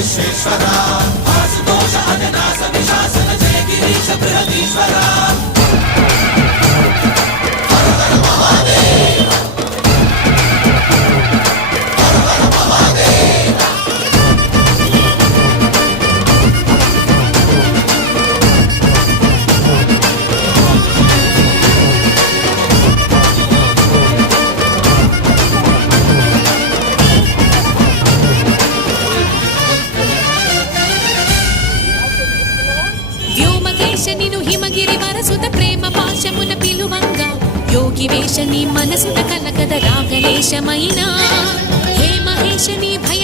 విశ్వేశ్వర ఆశుతోష అజనాశ విశాసన జయ గిరీశ బృహదీశ్వర హర హర మహాదేవ హర హర మహాదేవ నిను హిమగిరి వరసుత ప్రేమ పాశమున పిలువంగా యోగి వేష నీ మనసున కలకద రాగలేశమైనా హే మహేశ నీ భయ